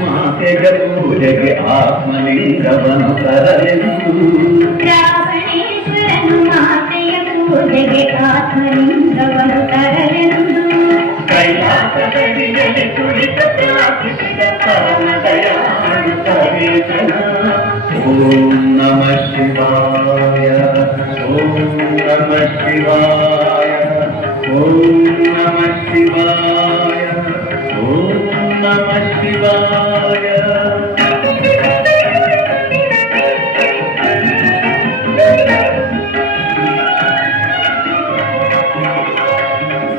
ಮಾತೆಗೆ ಆತ್ಮಲಿಂಗವನ್ನು ತರಲೆಂದು ರಾವಣೇಶ್ವರನು ಮಾತೆಯ ಪೂಜೆಗೆ ಆತ್ಮಲಿಂಗವನ್ನು ತರಲೆಂದು ಕೈಲಾಸದಲ್ಲಿ ಕುಳಿತ ಪ್ರಾರ್ಥಿಸಿದ ಪರಮ ದಯಾಳು ಸರ್ವೇಶನ. ಓಂ ನಮಃ ಶಿವಾಯ, ಓಂ ನಮಃ ಶಿವಾಯ, ಓಂ ನಮಃ ಶಿವಾಯ, ಓಂ ನಮಃ ಶಿವಾಯ.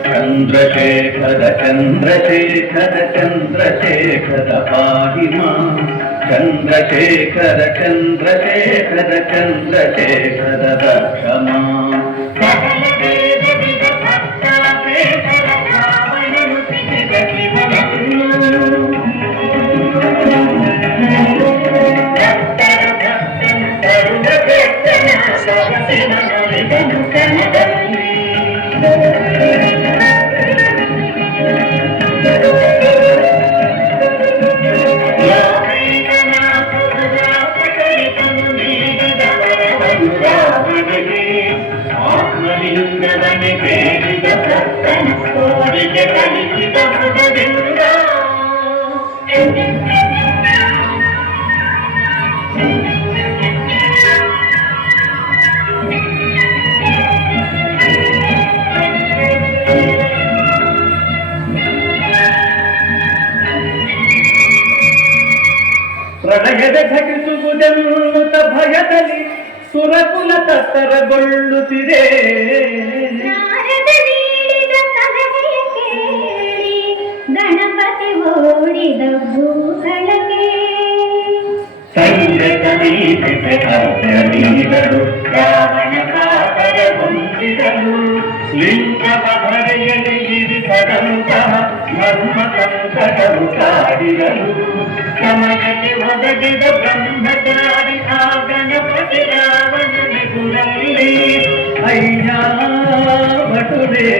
ಚಂದ್ರಶೇಖರ ಚಂದ್ರಶೇಖರ ಚಂದ್ರಶೇಖರ ಪಾಹಿ ಮಾಂ. ಚಂದ್ರಶೇಖರ ಚಂದ್ರಶೇಖರ ಚಂದ್ರಶೇಖರ ರಕ್ಷ ಮಾಂ. ಆತ್ಮಲಿಂಗವನ್ನೇ ಬೇಡಿದ ಭಕ್ತನ ಕೋರಿಕೆ ಕಲಿಸಿದ ಮೃಗಲಿಂಗ. ಪ್ರಳಯದ ಘಟಿಸುವುದೆನ್ನುತ್ತ ಭಯದಲ್ಲಿ ಸುರಕುಲ ತತ್ತರಗೊಳ್ಳುತ್ತಿದೆ. ಗಣಪತಿ ಓಡಿದ ಭೂಗಳಗೆ ಸಂಜೀದರು ರಾವಣ ಕಾತರ ಹೊಂದಿದರು. ಲಿಂಗವಧರೆಯಲ್ಲಿ ಇರಿಸದಂತಹ ಧರ್ಮ ಸಂಕಟವು ಕಾಡಿದರು. ಸಮಯಕ್ಕೆ ಒದಗಿದ ಬ್ರಹ್ಮಚಾರಿ ಆ ಗಣಪತಿ ರಾವಣನೆಗುರಲ್ಲಿ. ಅಯ್ಯ ಭಟುರೇ,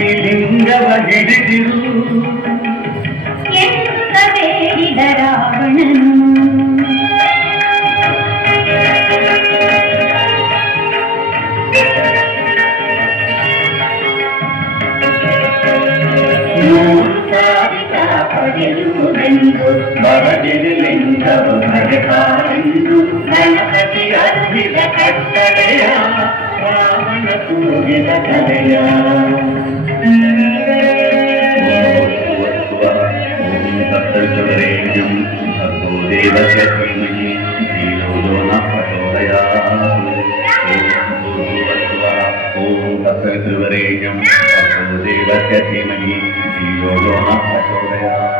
ಈ ಲಿಂಗವ ಹಿಡಿದಿರು ಎಂದು ಬೇಡಿದ ರಾವಣನು. ಪಡೆಯುವುದೆಂದು ಬರದಿರು ಲಿಂಗವು ಭಯಕಾರೆಂದು ಗಣಪತಿ ಅರ್ಪಿದ ಕಟ್ಟಳೆಯ ರಾವಣ ತೂಗಿದ ಕಲೆಯ. ತತ್ತರಿಸುವರೇಣ್ಯಂ ಭಕ್ತೋ ದೇವಸ್ಯ ಧೀಮಹಿ ಧಿಯೋ ಯೋ ನಃ ಪ್ರಚೋದಯಾತ್. ಓಂ ತತ್ತರಿಸುವರೇಣ್ಯಂ ಭಕ್ತೋ ದೇವಸ್ಯ ಧೀಮಹಿ ಧಿಯೋ ಯೋ ನಃ ಪ್ರಚೋದಯಾತ್.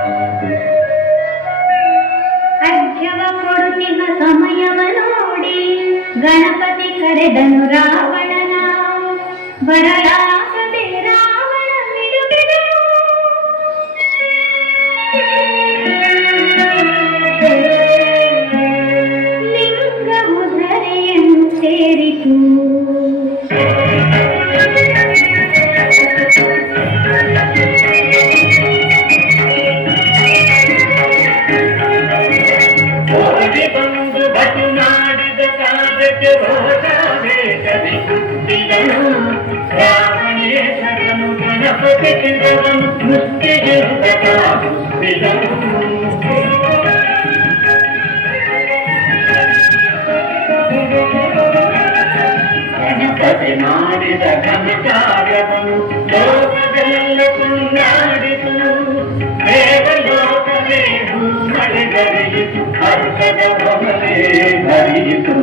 ಅರ್ಘ್ಯವ ಕೊಡುತ್ತಿದ್ದ ಸಮಯವ ನೋಡಿ ಗಣಪತಿ ಕರೆದನು ರಾವಣನ. ಬರಲಾಗದೆ ರಾವಣ ಮಿಡುಗಿದನು. ಲಿಂಗವು ಧರೆಯನ್ನು ಸೇರಿತು. ಬಂದು ಬಟು ಮಾಡಿದ ಕಾಲಕ್ಕೆ ರೋಷಾವೇಶದಿ ಹುಟ್ಟಿದನು. ರಾವಣೇಶ್ವರನು ಗಣಪತಿ ಕಿರವನು ಮುಷ್ಟಿಗೆ ಹುಟ್ಟಿದನು. ಗಣಪತಿ ಮಾಡಿದ ಘನಕಾರ್ಯವನ್ನು ಲೋಕದೆಲ್ಲ ಕೊಂಡಾಡಿತು. ದೇವಲೋಕವೇ ಭೂಮಳೆಗರಿಯಿತು, ಹರ್ಷದ ಹೊರಲೇ ಹರಿಯಿತು.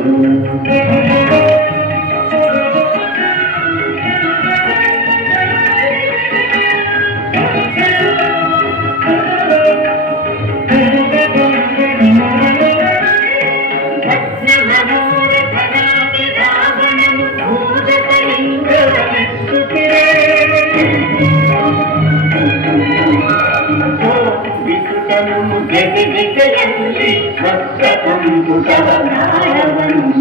ಭಕ್ತ ಮನೋರಥನ ವೇದಿಕೆಯಲ್ಲಿ ಹೊಸ ಸಂಪುಟದ ಜ್ಞಾನವನ್ನು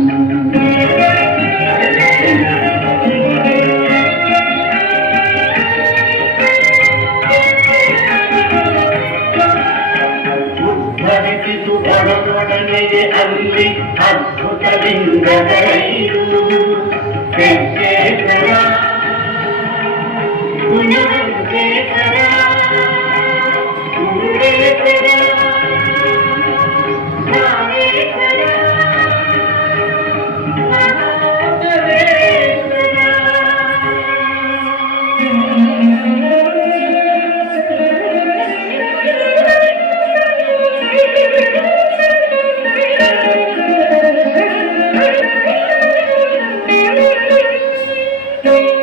ಉದ್ಧರಿಸಿತು ಬಡದೊಡನೆಗೆ ಅಲ್ಲಿ ಅದ್ಭುತ ಲಿಂಗದೈದು ವಿಶ್ವೇಶ್ವರ ಗುಣವಂತೇಶ್ವರ ಗುರುವೇಶ್ವರ ಭಾವೇಶ್ವರ Thank you.